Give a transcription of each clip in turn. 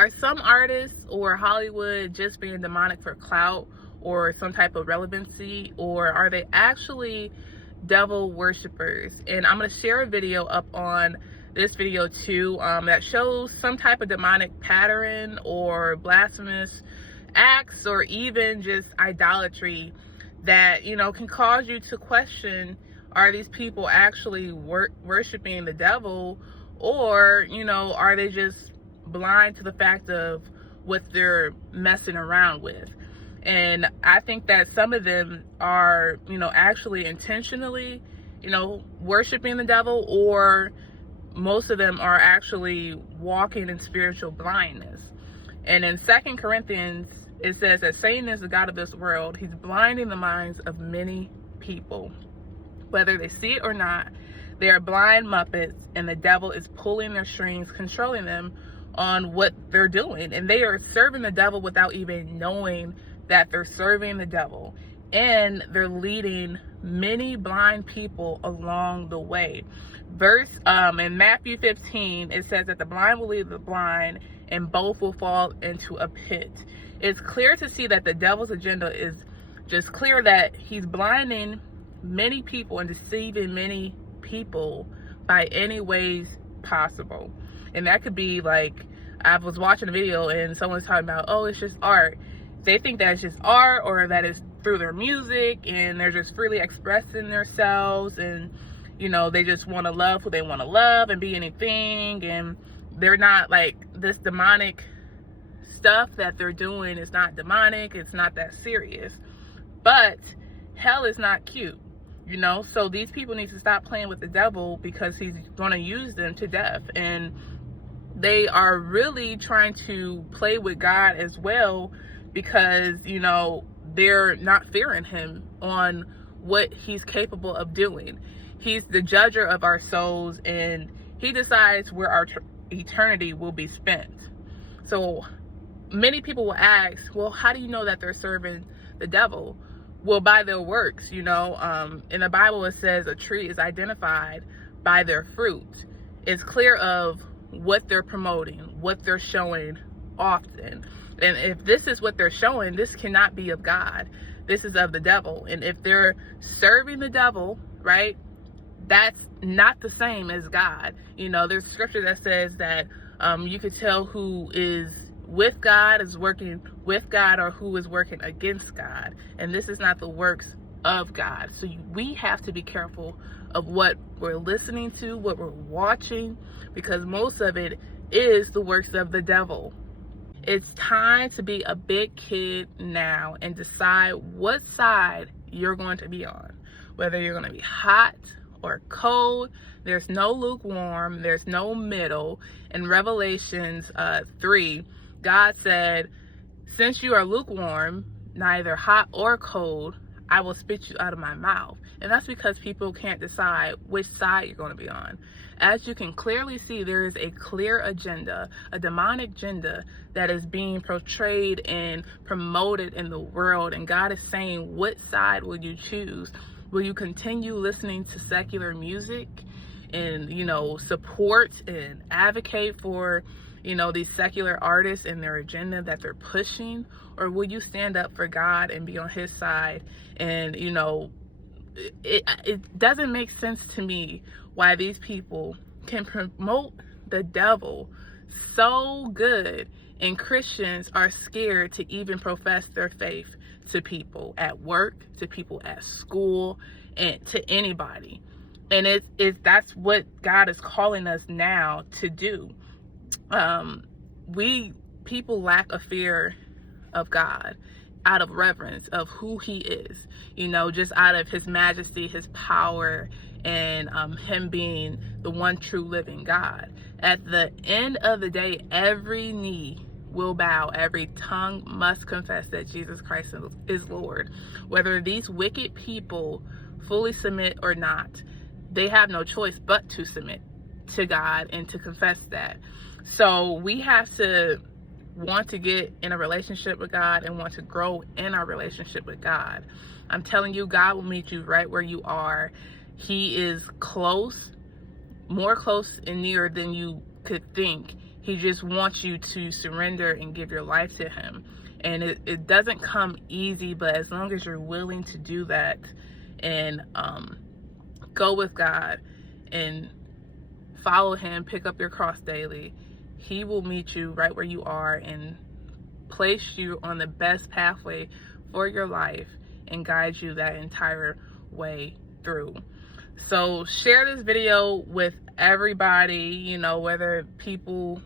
Are some artists or Hollywood just being demonic for clout or some type of relevancy, or are they actually devil worshippers? And I'm going to share a video up on this video too that shows some type of demonic pattern or blasphemous acts or even just idolatry that, you know, can cause you to question, are these people actually worshiping the devil, or, you know, are they just blind to the fact of what they're messing around with? And I think that some of them are, you know, actually intentionally, you know, worshiping the devil, or most of them are actually walking in spiritual blindness. And in 2 Corinthians, it says that Satan is the god of this world. He's blinding the minds of many people. Whether they see it or not, they are blind muppets, and the devil is pulling their strings, controlling them on what they're doing. And they are serving the devil without even knowing that they're serving the devil. And they're leading many blind people along the way. In Matthew 15, it says that the blind will lead the blind, and both will fall into a pit. It's clear to see that the devil's agenda is just clear, that he's blinding many people and deceiving many people by any ways possible. And that could be like, I was watching a video and someone's talking about, oh, it's just art. They think that it's just art, or that it's through their music and they're just freely expressing themselves, and, you know, they just want to love who they want to love and be anything, and they're not like, this demonic stuff that they're doing is not demonic, it's not that serious. But hell is not cute, you know, so these people need to stop playing with the devil, because he's going to use them to death. And they are really trying to play with God as well, because, you know, they're not fearing him on what he's capable of doing. He's the judger of our souls, and he decides where our eternity will be spent. So many people will ask, well, how do you know that they're serving the devil? Well, by their works, you know. In the Bible, it says a tree is identified by their fruit. It's clear of what they're promoting, what they're showing often. And if this is what they're showing, this cannot be of God. This is of the devil. And if they're serving the devil, right, that's not the same as God. You know, there's scripture that says that you could tell who is with God, is working with God, or who is working against God. And this is not the works of God. So we have to be careful of what we're listening to, what we're watching, because most of it is the works of the devil. It's time to be a big kid now and decide what side you're going to be on. Whether you're going to be hot or cold, there's no lukewarm, there's no middle. In Revelations 3, God said, since you are lukewarm, neither hot or cold, I will spit you out of my mouth. And that's because people can't decide which side you're going to be on. As you can clearly see, there is a clear agenda, a demonic agenda that is being portrayed and promoted in the world. And God is saying, what side will you choose? Will you continue listening to secular music and, you know, support and advocate for, you know, these secular artists and their agenda that they're pushing? Or will you stand up for God and be on his side? And, you know, it doesn't make sense to me why these people can promote the devil so good, and Christians are scared to even profess their faith to people at work, to people at school, and to anybody. And that's what God is calling us now to do. People lack a fear of God, out of reverence of who he is, you know, just out of his majesty, his power, and him being the one true living God. At the end of the day, every knee will bow, every tongue must confess that Jesus Christ is Lord. Whether these wicked people fully submit or not, they have no choice but to submit to God and to confess that. So we have to want to get in a relationship with God and want to grow in our relationship with God. I'm telling you, God will meet you right where you are. He is close, more close and near than you could think. He just wants you to surrender and give your life to him. And it doesn't come easy, but as long as you're willing to do that and go with God and follow him, pick up your cross daily, he will meet you right where you are and place you on the best pathway for your life and guide you that entire way through. So share this video with everybody, you know, whether people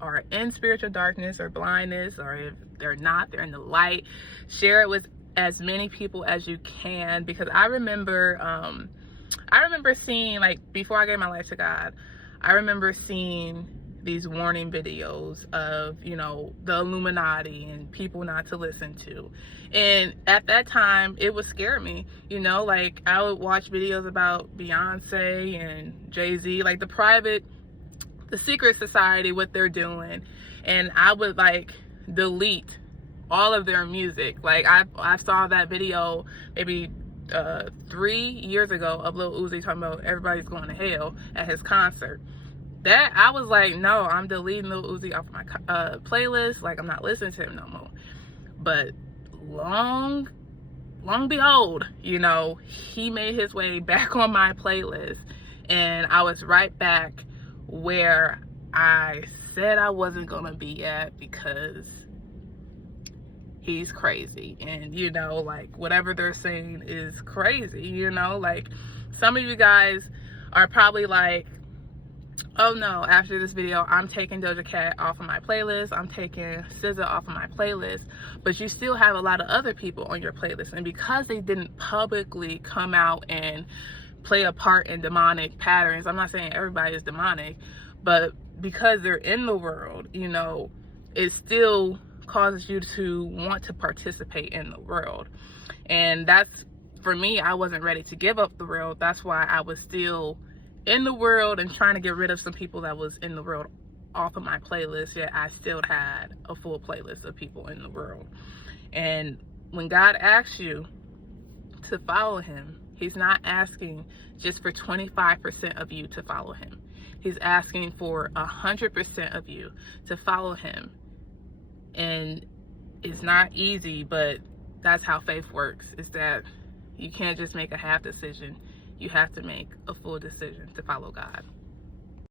are in spiritual darkness or blindness, or if they're not, they're in the light. Share it with as many people as you can, because I remember seeing, like, before I gave my life to God, I remember seeing these warning videos of, you know, the Illuminati and people not to listen to. And at that time, it would scare me, you know, like I would watch videos about Beyonce and Jay-Z, like the secret society, what they're doing. And I would like delete all of their music. Like I saw that video maybe 3 years ago of Lil Uzi talking about everybody's going to hell at his concert. That I was like, no, I'm deleting Lil Uzi off my playlist. Like, I'm not listening to him no more. But long behold, you know, he made his way back on my playlist, and I was right back where I said I wasn't gonna be at, because he's crazy. And, you know, like, whatever they're saying is crazy, you know. Like, some of you guys are probably like, oh no, after this video, I'm taking Doja Cat off of my playlist, I'm taking SZA off of my playlist. But you still have a lot of other people on your playlist, and because they didn't publicly come out and play a part in demonic patterns, I'm not saying everybody is demonic, but because they're in the world, you know, it still causes you to want to participate in the world. And that's, for me, I wasn't ready to give up the world. That's why I was still in the world and trying to get rid of some people that was in the world off of my playlist, yet I still had a full playlist of people in the world. And when God asks you to follow him, he's not asking just for 25% of you to follow him. He's asking for 100% of you to follow him. And it's not easy, but that's how faith works, is that you can't just make a half decision. You have to make a full decision to follow God.